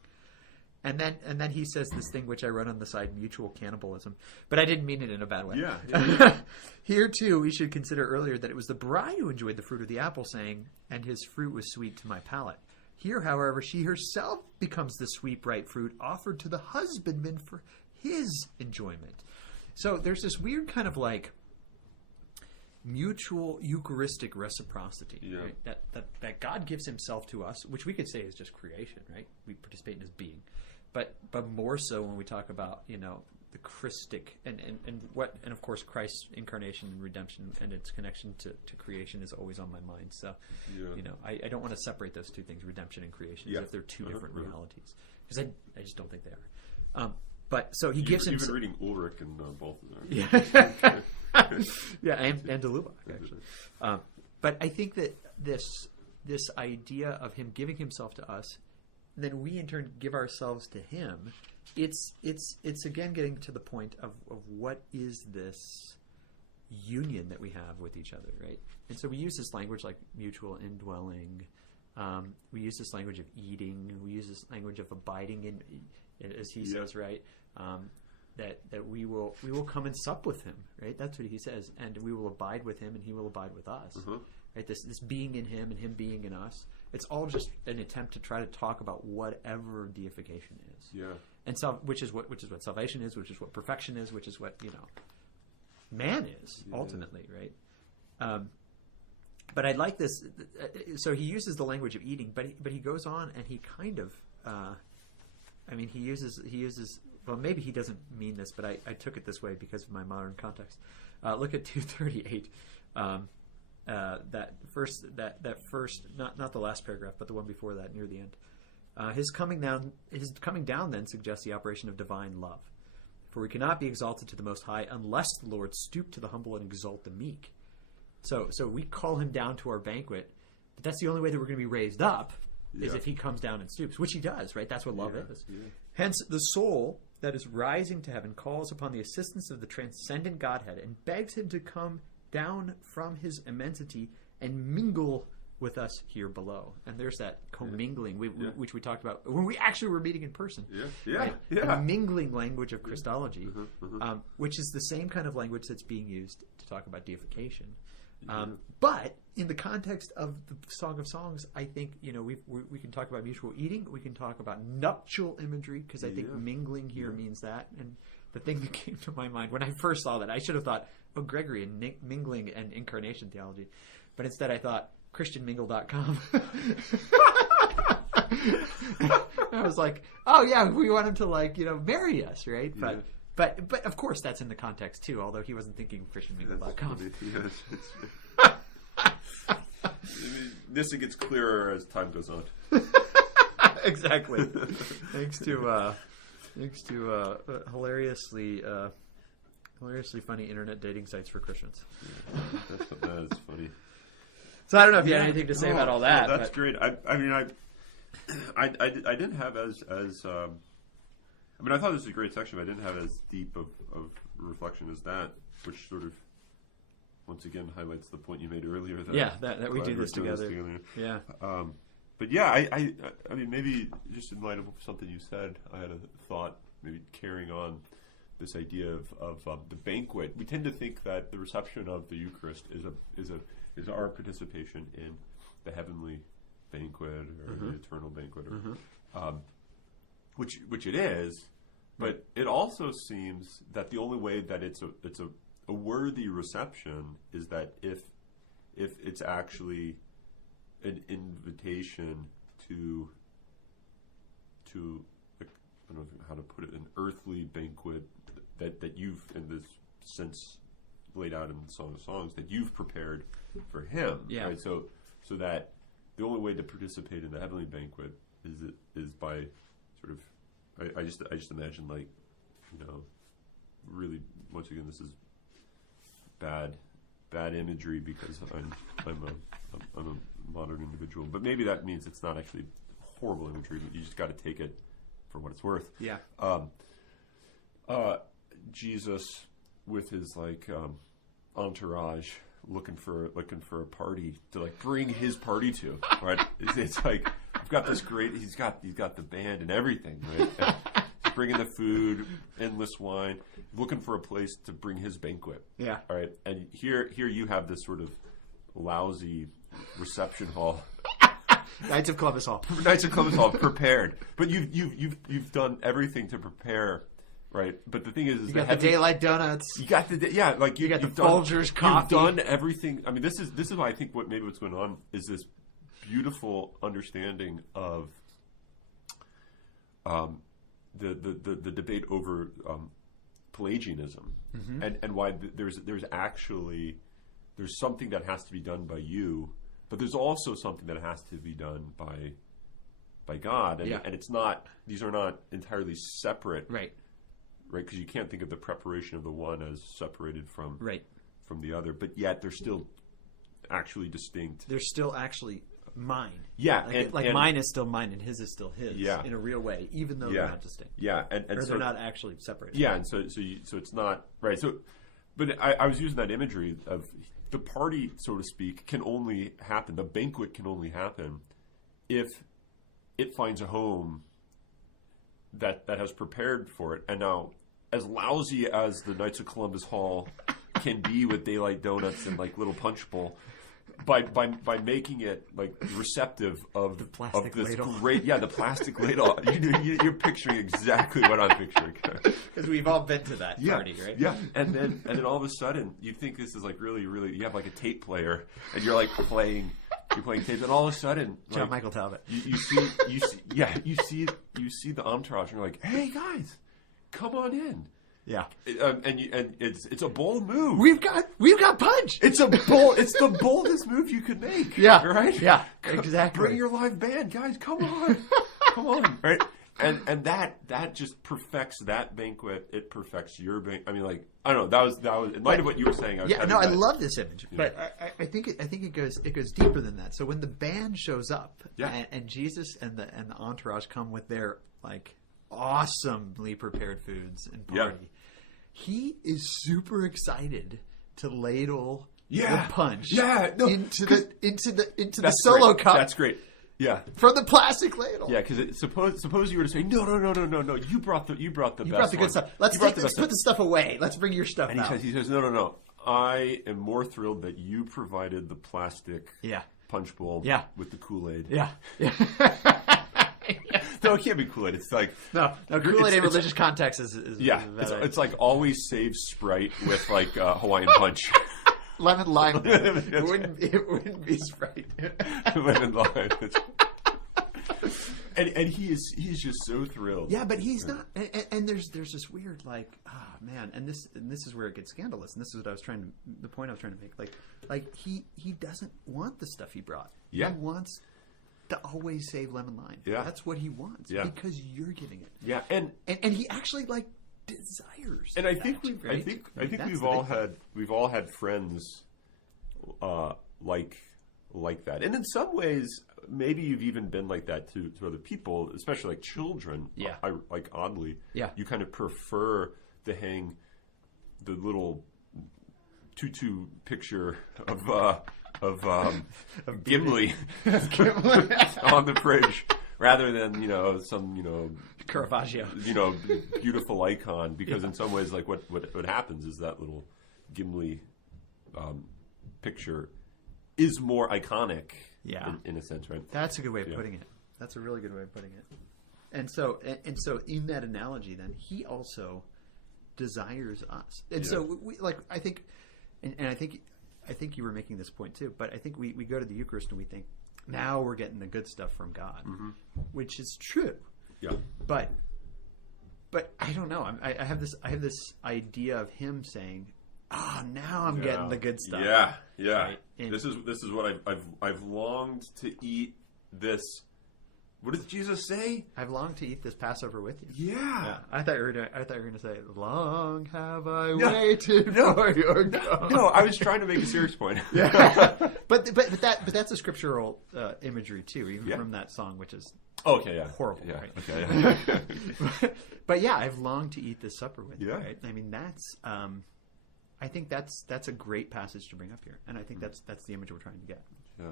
And then he says this thing which I wrote on the side, mutual cannibalism. But I didn't mean it in a bad way. Yeah. Here, too, we should consider earlier that it was the bride who enjoyed the fruit of the apple, saying, and his fruit was sweet to my palate. Here, however, she herself becomes the sweet, bright fruit offered to the husbandman for his enjoyment. So there's this weird kind of like mutual Eucharistic reciprocity, right? That God gives himself to us, which we could say is just creation, right? We participate in his being. But more so when we talk about, the Christic and of course Christ's incarnation and redemption and its connection to creation is always on my mind. So, I don't want to separate those two things, redemption and creation, as if they're two different realities. Because I just don't think they are. But so he gives him... You've been reading Ulrich and both of them. Yeah, and de Lubac, actually. But I think that this idea of him giving himself to us, then we in turn give ourselves to him, it's again getting to the point of what is this union that we have with each other, right? And so we use this language like mutual indwelling. We use this language of eating. We use this language of abiding in, as he says, right? That we will come and sup with him, right? That's what he says, and we will abide with him, and he will abide with us, right? This being in him and him being in us. It's all just an attempt to try to talk about whatever deification is, and which is what salvation is, which is what perfection is, which is what man is ultimately, right? But I like this. So he uses the language of eating, but he goes on and he kind of, he uses. Well, maybe he doesn't mean this, but I took it this way because of my modern context. Look at 238. That first, not the last paragraph, but the one before that, near the end. His coming down then suggests the operation of divine love. For we cannot be exalted to the Most High unless the Lord stoop to the humble and exalt the meek. So we call him down to our banquet, but that's the only way that we're going to be raised up is if he comes down and stoops, which he does, right? That's what love is. Yeah. Hence, the soul that is rising to heaven calls upon the assistance of the transcendent Godhead and begs him to come down from his immensity and mingle with us here below. And there's that commingling, which we talked about when we actually were meeting in person. The mingling language of Christology, which is the same kind of language that's being used to talk about deification. But in the context of the Song of Songs, I think we can talk about mutual eating. We can talk about nuptial imagery because I think mingling here means that. And the thing that came to my mind when I first saw that, I should have thought, Gregory and mingling and incarnation theology, but instead I thought ChristianMingle.com. I was like, oh yeah, we want him to marry us, right? But of course that's in the context too, although he wasn't thinking ChristianMingle.com. Nyssa gets clearer as time goes on. Exactly. Thanks to hilariously funny internet dating sites for Christians. That is funny. So I don't know if you had anything to say about all that. That's great. I didn't have as I thought this was a great section, but I didn't have as deep of reflection as that, which sort of once again highlights the point you made earlier. That we do this together. Yeah. But yeah, I mean, maybe just in light of something you said, I had a thought, maybe carrying on this idea of the banquet. We tend to think that the reception of the Eucharist is our participation in the heavenly banquet or the eternal banquet, or, which it is. But it also seems that the only way that it's a worthy reception is that if it's actually an invitation to I don't know how to put it, an earthly banquet that you've, in this sense, laid out in the Song of Songs, that you've prepared for him. Yeah. Right? So that the only way to participate in the heavenly banquet is by sort of, I just imagine, like, really, once again, this is bad imagery because I'm a modern individual, but maybe that means it's not actually horrible imagery, but you just got to take it for what it's worth. Yeah. Jesus with his entourage looking for a party to bring his party to, right? It's like, I've got this great. He's got the band and everything, right? He's bringing the food, endless wine, looking for a place to bring his banquet. Yeah. All right. And here you have this sort of lousy reception hall. Knights of Columbus Hall. Knights of Columbus Hall, prepared. But you've done everything to prepare, right? But the thing is you got the daylight donuts. You got the you got the Folgers coffee. You've done everything. I mean, this is why I think what's going on is this beautiful understanding of the debate over Pelagianism, and why there's something that has to be done by you. But there's also something that has to be done by God, and it's not; these are not entirely separate, right? Because you can't think of the preparation of the one as separated from the other, but yet they're still actually distinct. They're still actually mine. Yeah, and mine is still mine, and his is still his. Yeah. In a real way, even though they're not distinct. Yeah, and or they're not actually separated. Yeah, and so it's not right. So But I was using that imagery of the party, so to speak, can only happen. The banquet can only happen if it finds a home that has prepared for it. And now, as lousy as the Knights of Columbus Hall can be with daylight donuts and like little punch bowl, by making it like receptive of this ladle. the plastic ladle. You're picturing exactly what I'm picturing. Because we've all been to that party, right? Yeah, and then all of a sudden you think this is like really you have like a tape player and you're like playing tapes, and all of a sudden John Michael Talbot. You see the entourage and you're like, hey guys, come on in. Yeah, and it's a bold move. We've got punch. It's the boldest move you could make. Yeah, right. Yeah, exactly. Bring your live band, guys. Come on, right? And that just perfects that banquet. It perfects your banquet. I mean, like, I don't know. That was in light of what you were saying. I love this image, but I think it goes deeper than that. So when the band shows up, and Jesus and the entourage come with their like awesomely prepared foods and party, he is super excited to ladle the punch into the solo cup. That's great. Yeah, from the plastic ladle. Yeah, because suppose you were to say no. You brought the good stuff. Let's put the stuff away. Let's bring your stuff. And he says no. I am more thrilled that you provided the plastic punch bowl with the Kool-Aid. Yeah. No, it can't be Kool-Aid. It's like no Kool-Aid in religious context is it's like always save Sprite with like Hawaiian Punch. Lemon lime. It wouldn't be Sprite. Lemon lime. And he is just so thrilled. Yeah, but he's not. And there's this weird like, man, and this is where it gets scandalous. And this is what the point I was trying to make. Like he doesn't want the stuff he brought. Yeah. He wants to always save lemon lime. Yeah. That's what he wants. Yeah. Because you're giving it. Yeah. And he actually like desires. And I think we've all had friends like that. And in some ways maybe you've even been like that to other people, especially like children. Yeah. Like oddly. Yeah. You kind of prefer to hang the little tutu picture of Gimli on the fridge rather than some Caravaggio beautiful icon, because in some ways like what happens is that little Gimli picture is more iconic in a sense, right? That's a good way of putting it. That's a really good way of putting it. And so in that analogy then he also desires us. And so we like I think and I think you were making this point too, but I think we go to the Eucharist and we think, now we're getting the good stuff from God, which is true. Yeah. But I don't know. I have this idea of him saying, now I'm getting the good stuff. Yeah, yeah. Right? This is what I've longed to eat this. What does Jesus say? I've longed to eat this Passover with you. Yeah. I thought you were going to say, long have I waited for your God. No, I was trying to make a serious point. Yeah. But that's a scriptural imagery too, even from that song, which is horrible. Yeah. Right? Okay. Yeah. But I've longed to eat this supper with you. Right? I mean, that's I think that's a great passage to bring up here, and I think that's the image we're trying to get. Yeah.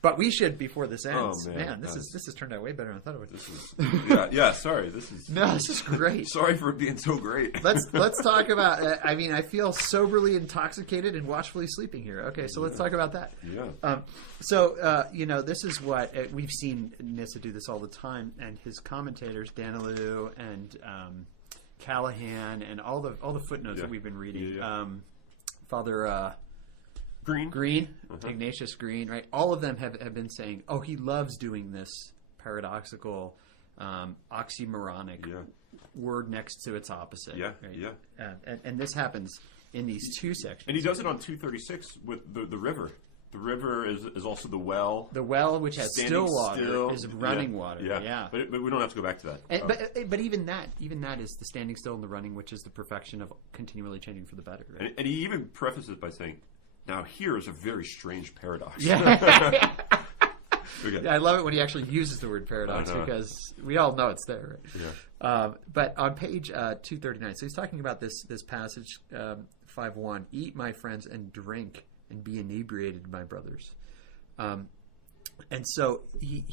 But we should, before this ends. Oh, man, this has turned out way better than I thought it would. This is sorry. This is great. Sorry for it being so great. Let's talk about. I feel soberly intoxicated and watchfully sleeping here. Okay, so let's talk about that. Yeah. This is what we've seen Nyssa do this all the time, and his commentators, Danilou and Callahan, and all the footnotes that we've been reading. Yeah. Father. Green, Ignatius Green, right? All of them have been saying, he loves doing this paradoxical, oxymoronic word next to its opposite. Yeah, right? yeah. And this happens in these two sections. And he does it on 236 with the river. The river is also the well. The well, which has still water, is running water. Yeah. But we don't have to go back to that. But even that is the standing still and the running, which is the perfection of continually changing for the better. Right? And he even prefaces it by saying, now here is a very strange paradox. Yeah. Yeah, I love it when he actually uses the word paradox, because we all know it's there. Right? Yeah. But on page 239, so he's talking about this passage 5:1, eat, my friends, and drink, and be inebriated, my brothers. And so he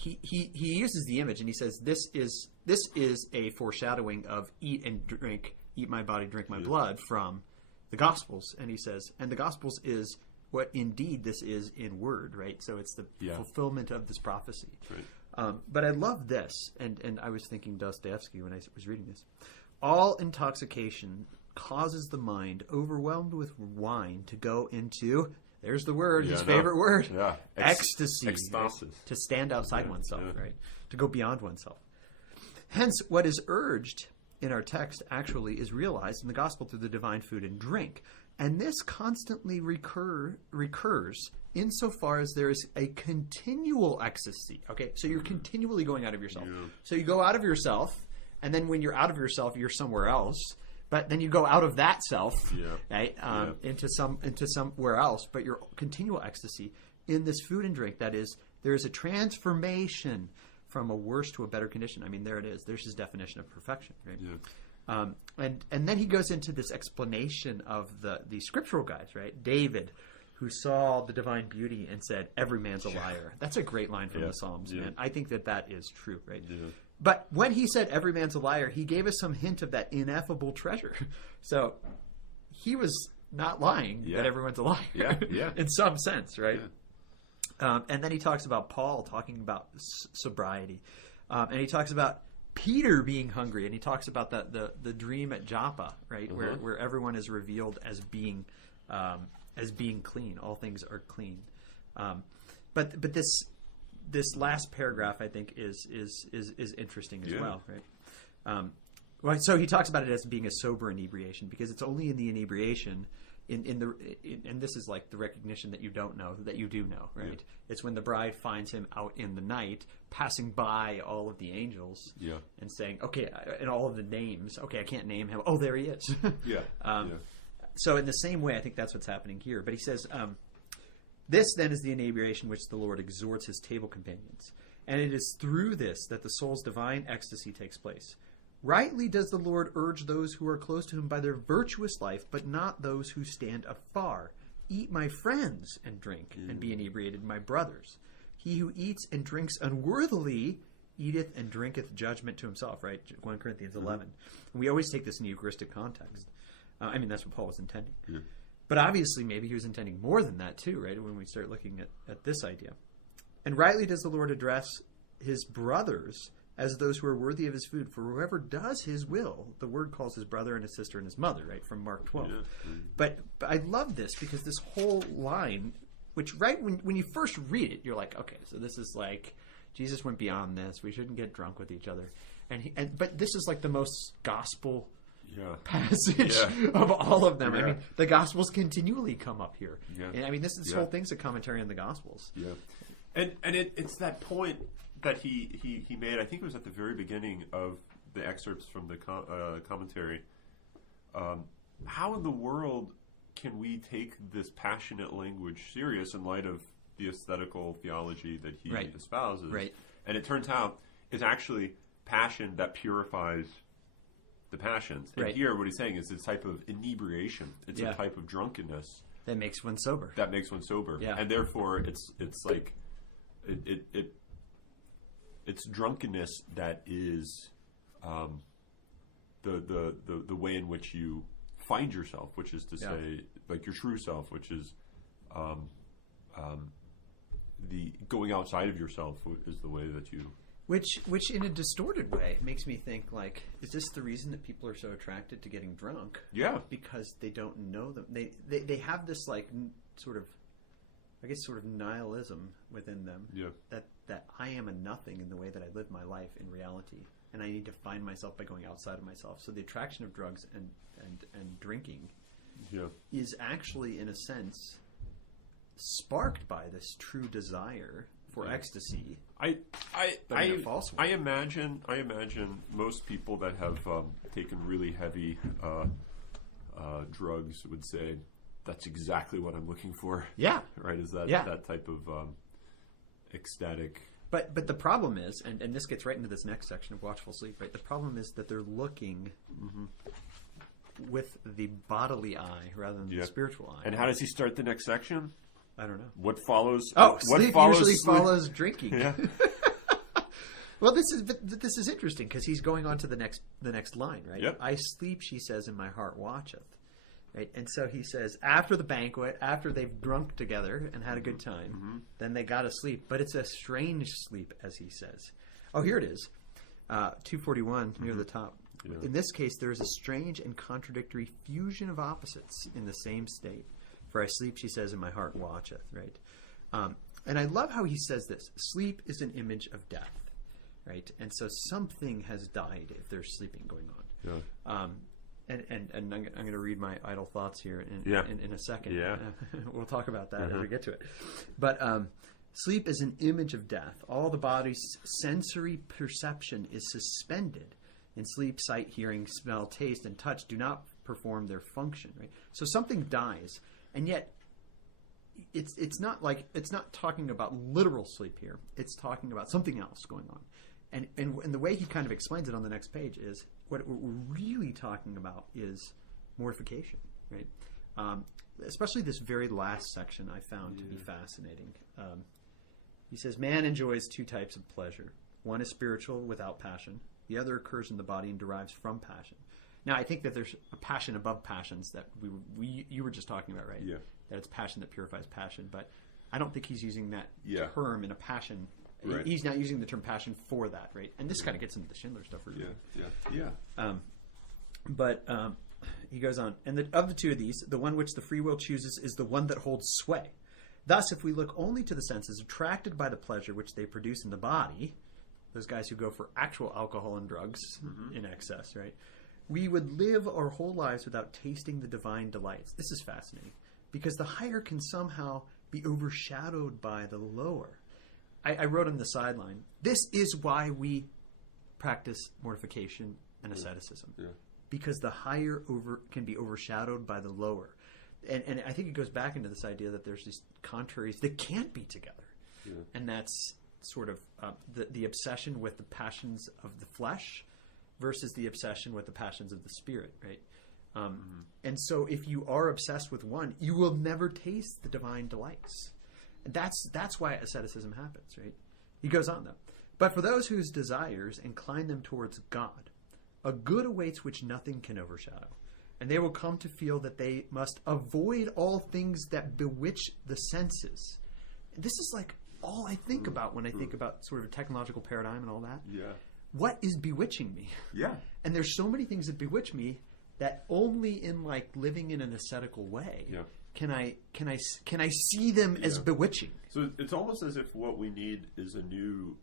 uses the image, and he says this is a foreshadowing of eat and drink, eat my body, drink my blood from the Gospels. And he says, and the Gospels is what indeed this is in word, right? So it's the fulfillment of this prophecy. Right. But I love this, and I was thinking Dostoevsky when I was reading this. All intoxication causes the mind, overwhelmed with wine, to go into, there's the word, his favorite word, ecstasy, right? To stand outside oneself, right? To go beyond oneself. Hence, what is urged in our text actually is realized in the gospel through the divine food and drink. And this constantly recurs insofar as there is a continual ecstasy. Okay, so you're continually going out of yourself. Yeah. So you go out of yourself, and then when you're out of yourself, you're somewhere else. But then you go out of that self, right, into somewhere else. But your continual ecstasy in this food and drink, that is, there is a transformation from a worse to a better condition. I mean, there it is. There's his definition of perfection, right? Yeah. And then he goes into this explanation of the scriptural guys, right? David, who saw the divine beauty and said, "Every man's a liar." That's a great line from the Psalms, man. I think that is true, right? Yeah. But when he said every man's a liar, he gave us some hint of that ineffable treasure. So he was not lying that everyone's a liar in some sense, right? Yeah. And then he talks about Paul talking about sobriety. And he talks about Peter being hungry. And he talks about the dream at Joppa, right? Where everyone is revealed as being clean. All things are clean. But this last paragraph, I think, is interesting as well, right? So he talks about it as being a sober inebriation, because it's only in the inebriation, and this is like the recognition that you don't know that you do know, right? Yeah. It's when the bride finds him out in the night, passing by all of the angels, and saying, "Okay," and all of the names. "Okay, I can't name him. Oh, there he is." So in the same way, I think that's what's happening here. But he says, this then is the inebriation which the Lord exhorts his table companions. And it is through this that the soul's divine ecstasy takes place. Rightly does the Lord urge those who are close to him by their virtuous life, but not those who stand afar. Eat, my friends, and drink, and be inebriated, my brothers. He who eats and drinks unworthily eateth and drinketh judgment to himself, right? 1 Corinthians 11. And we always take this in the Eucharistic context. I mean, that's what Paul was intending. Yeah. But obviously, maybe he was intending more than that too, right? When we start looking at this idea. And rightly does the Lord address his brothers as those who are worthy of his food. For whoever does his will, the word calls his brother and his sister and his mother, right? From Mark 12. Yeah. But I love this, because this whole line, which when you first read it, you're like, okay, so this is like, Jesus went beyond this. We shouldn't get drunk with each other. But this is like the most gospel passage of all of them. I mean, the Gospels continually come up here. And I mean, this whole thing's a commentary on the Gospels. And it's that point that he made, I think it was at the very beginning of the excerpts from the commentary. How in the world can we take this passionate language serious in light of the aesthetical theology that he espouses? Right. And it turns out it's actually passion that purifies the passions. And here what he's saying is this type of inebriation. It's a type of drunkenness that makes one sober. Yeah. And therefore it's like it's drunkenness that is the way in which you find yourself, which is to say, like, your true self, which is the going outside of yourself is the way that you. Which in a distorted way makes me think, like, is this the reason that people are so attracted to getting drunk? Yeah. Because they don't know them. They have this, like, sort of nihilism within them. Yeah. That I am a nothing in the way that I live my life in reality. And I need to find myself by going outside of myself. So the attraction of drugs and drinking is actually, in a sense, sparked by this true desire for ecstasy. I imagine most people that have taken really heavy drugs would say that's exactly what I'm looking for. Yeah. Right? Is that type of ecstatic. But the problem is, and this gets right into this next section of watchful sleep, right? The problem is that they're looking with the bodily eye rather than the spiritual eye. And how does he start the next section? I don't know. What follows? Sleep usually follows drinking. Yeah. Well, this is interesting because he's going on to the next line, right? Yep. I sleep, she says, and my heart watcheth. Right? And so he says, after the banquet, after they've drunk together and had a good time, then they got to sleep. But it's a strange sleep, as he says. Oh, here it is. 241 near the top. Yeah. In this case, there is a strange and contradictory fusion of opposites in the same state. For I sleep, she says, and my heart watcheth. Right? And I love how he says this. Sleep is an image of death. Right? And so something has died if there's sleeping going on. Yeah. And I'm going to read my idle thoughts here in a second. Yeah. We'll talk about that as we get to it. But sleep is an image of death. All the body's sensory perception is suspended. In sleep, sight, hearing, smell, taste, and touch do not perform their function. Right? So something dies, and yet it's not talking about literal sleep here. It's talking about something else going on. And the way he kind of explains it on the next page is what we're really talking about is mortification, right? Especially this very last section I found to be fascinating. He says, man enjoys two types of pleasure. One is spiritual without passion. The other occurs in the body and derives from passion. Now, I think that there's a passion above passions that you were just talking about, right? Yeah. That it's passion that purifies passion. But I don't think he's using that term in a passion. Right. He's not using the term passion for that, right? And this kind of gets into the Schindler stuff. But he goes on. And of the two of these, the one which the free will chooses is the one that holds sway. Thus, if we look only to the senses attracted by the pleasure which they produce in the body, those guys who go for actual alcohol and drugs in excess, right? We would live our whole lives without tasting the divine delights. This is fascinating because the higher can somehow be overshadowed by the lower. I wrote on the sideline, this is why we practice mortification and asceticism. Yeah. Because the higher can be overshadowed by the lower. And I think it goes back into this idea that there's these contraries that can't be together. Yeah. And that's sort of the obsession with the passions of the flesh versus the obsession with the passions of the spirit, right? And so if you are obsessed with one, you will never taste the divine delights. That's why asceticism happens, right? He goes on, though. But for those whose desires incline them towards God, a good awaits which nothing can overshadow. And they will come to feel that they must avoid all things that bewitch the senses. And this is like all I think about when I think about sort of a technological paradigm and all that. Yeah. What is bewitching me? Yeah. And there's so many things that bewitch me that only in like living in an ascetical way can I see them as bewitching. So it's almost as if what we need is a new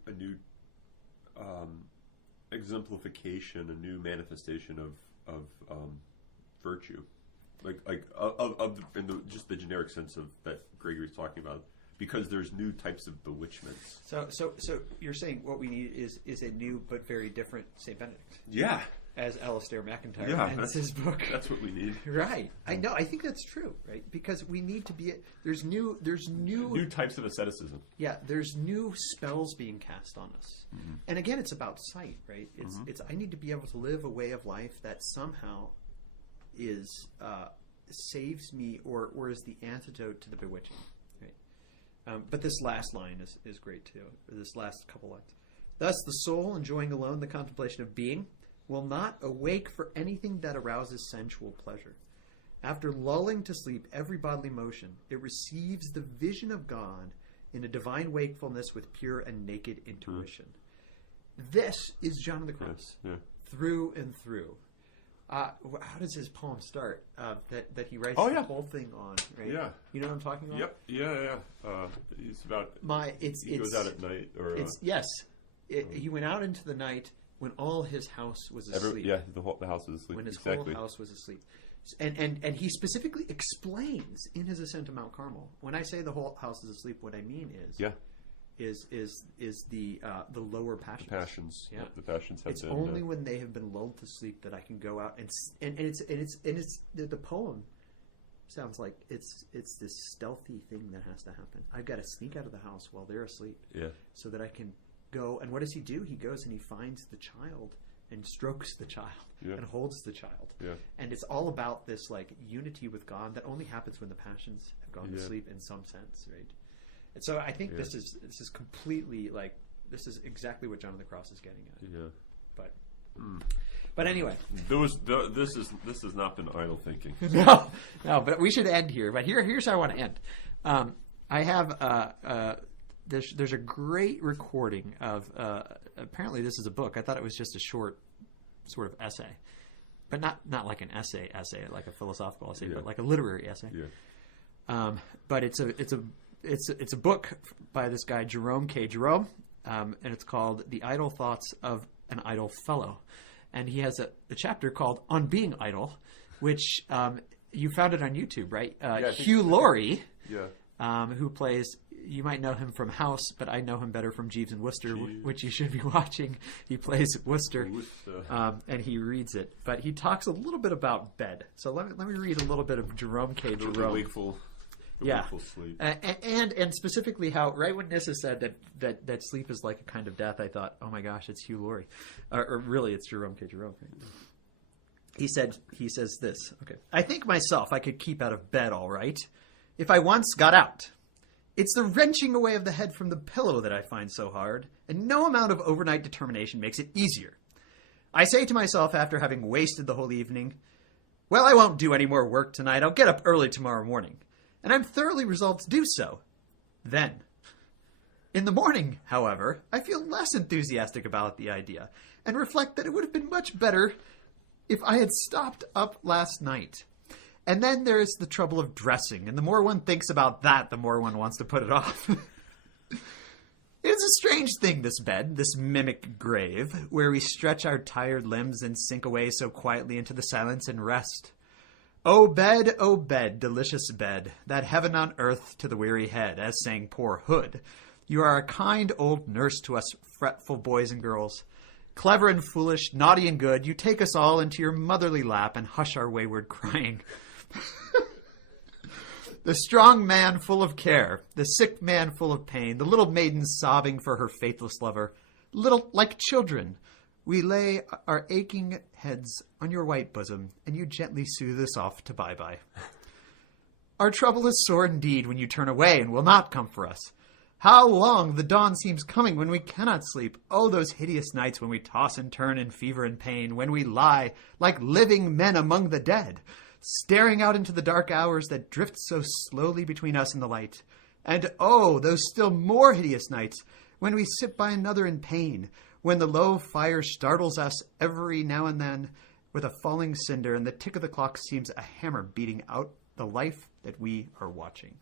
exemplification, a new manifestation of virtue, just the generic sense of that Gregory's talking about, because there's new types of bewitchments. So you're saying what we need is a new but very different Saint Benedict. Yeah. As Alistair McIntyre ends his book. That's what we need. Right. I know. I think that's true, right? Because we need to be there's new types of asceticism. Yeah, there's new spells being cast on us. Mm-hmm. And again, it's about sight, right? It's I need to be able to live a way of life that somehow is saves me or is the antidote to the bewitching, right? But this last line is great too. This last couple lines. Thus, the soul, enjoying alone the contemplation of being, will not awake for anything that arouses sensual pleasure. After lulling to sleep every bodily motion, it receives the vision of God in a divine wakefulness with pure and naked intuition. This is John of the Cross, through and through. How does his poem start? That he writes the whole thing on, right? Yeah. You know what I'm talking about? Yep. Yeah. He's about... He goes out at night. Yes. He went out into the night when all his house was asleep. The house was asleep. When his whole house was asleep. And he specifically explains in his ascent to Mount Carmel. When I say the whole house is asleep, what I mean is the lower passions. The passions. Yeah. The passions have it's only when they have been lulled to sleep that I can go out and it's the poem sounds like it's this stealthy thing that has to happen. I've got to sneak out of the house while they're asleep. Yeah. So that I can go, and what does he do? He goes and he finds the child and strokes the child and holds the child. Yeah. And it's all about this like unity with God that only happens when the passions have gone to sleep in some sense, right? And so I think this is completely like, this is exactly what John of the Cross is getting at. Yeah. But anyway, this has not been idle thinking. no. But we should end here. But here's how I want to end. I have there's a great recording of apparently this is a book. I thought it was just a short sort of essay, but not like an essay like a philosophical essay, but like a literary essay. Yeah. But it's a book by this guy Jerome K. Jerome, and it's called "The Idle Thoughts of an Idle Fellow," and he has a chapter called "On Being Idle," which you found it on YouTube, right? Hugh Laurie, who plays. You might know him from House, but I know him better from Jeeves and Wooster, which you should be watching. He plays Wooster, and he reads it. But he talks a little bit about bed. So let me read a little bit of Jerome K. Jerome. Wakeful sleep. And specifically how, right when Nyssa said that sleep is like a kind of death, I thought, oh my gosh, it's Hugh Laurie. Or really, it's Jerome K. Jerome. He says this, okay. I think myself I could keep out of bed all right, if I once got out. It's the wrenching away of the head from the pillow that I find so hard, and no amount of overnight determination makes it easier. I say to myself after having wasted the whole evening, well, I won't do any more work tonight. I'll get up early tomorrow morning. And I'm thoroughly resolved to do so. Then. In the morning, however, I feel less enthusiastic about the idea, and reflect that it would have been much better if I had stopped up last night. And then there is the trouble of dressing, and the more one thinks about that, the more one wants to put it off. It is a strange thing, this bed, this mimic grave, where we stretch our tired limbs and sink away so quietly into the silence and rest. O bed, delicious bed, that heaven on earth to the weary head, as sang poor Hood. You are a kind old nurse to us fretful boys and girls. Clever and foolish, naughty and good, you take us all into your motherly lap and hush our wayward crying. The strong man full of care, the sick man full of pain, the little maiden sobbing for her faithless lover, little like children, we lay our aching heads on your white bosom, and you gently soothe us off to bye-bye. Our trouble is sore indeed when you turn away and will not come for us. How long the dawn seems coming when we cannot sleep. Oh, those hideous nights when we toss and turn in fever and pain, when we lie like living men among the dead, staring out into the dark hours that drift so slowly between us and the light. And oh, those still more hideous nights when we sit by another in pain, when the low fire startles us every now and then with a falling cinder, and the tick of the clock seems a hammer beating out the life that we are watching.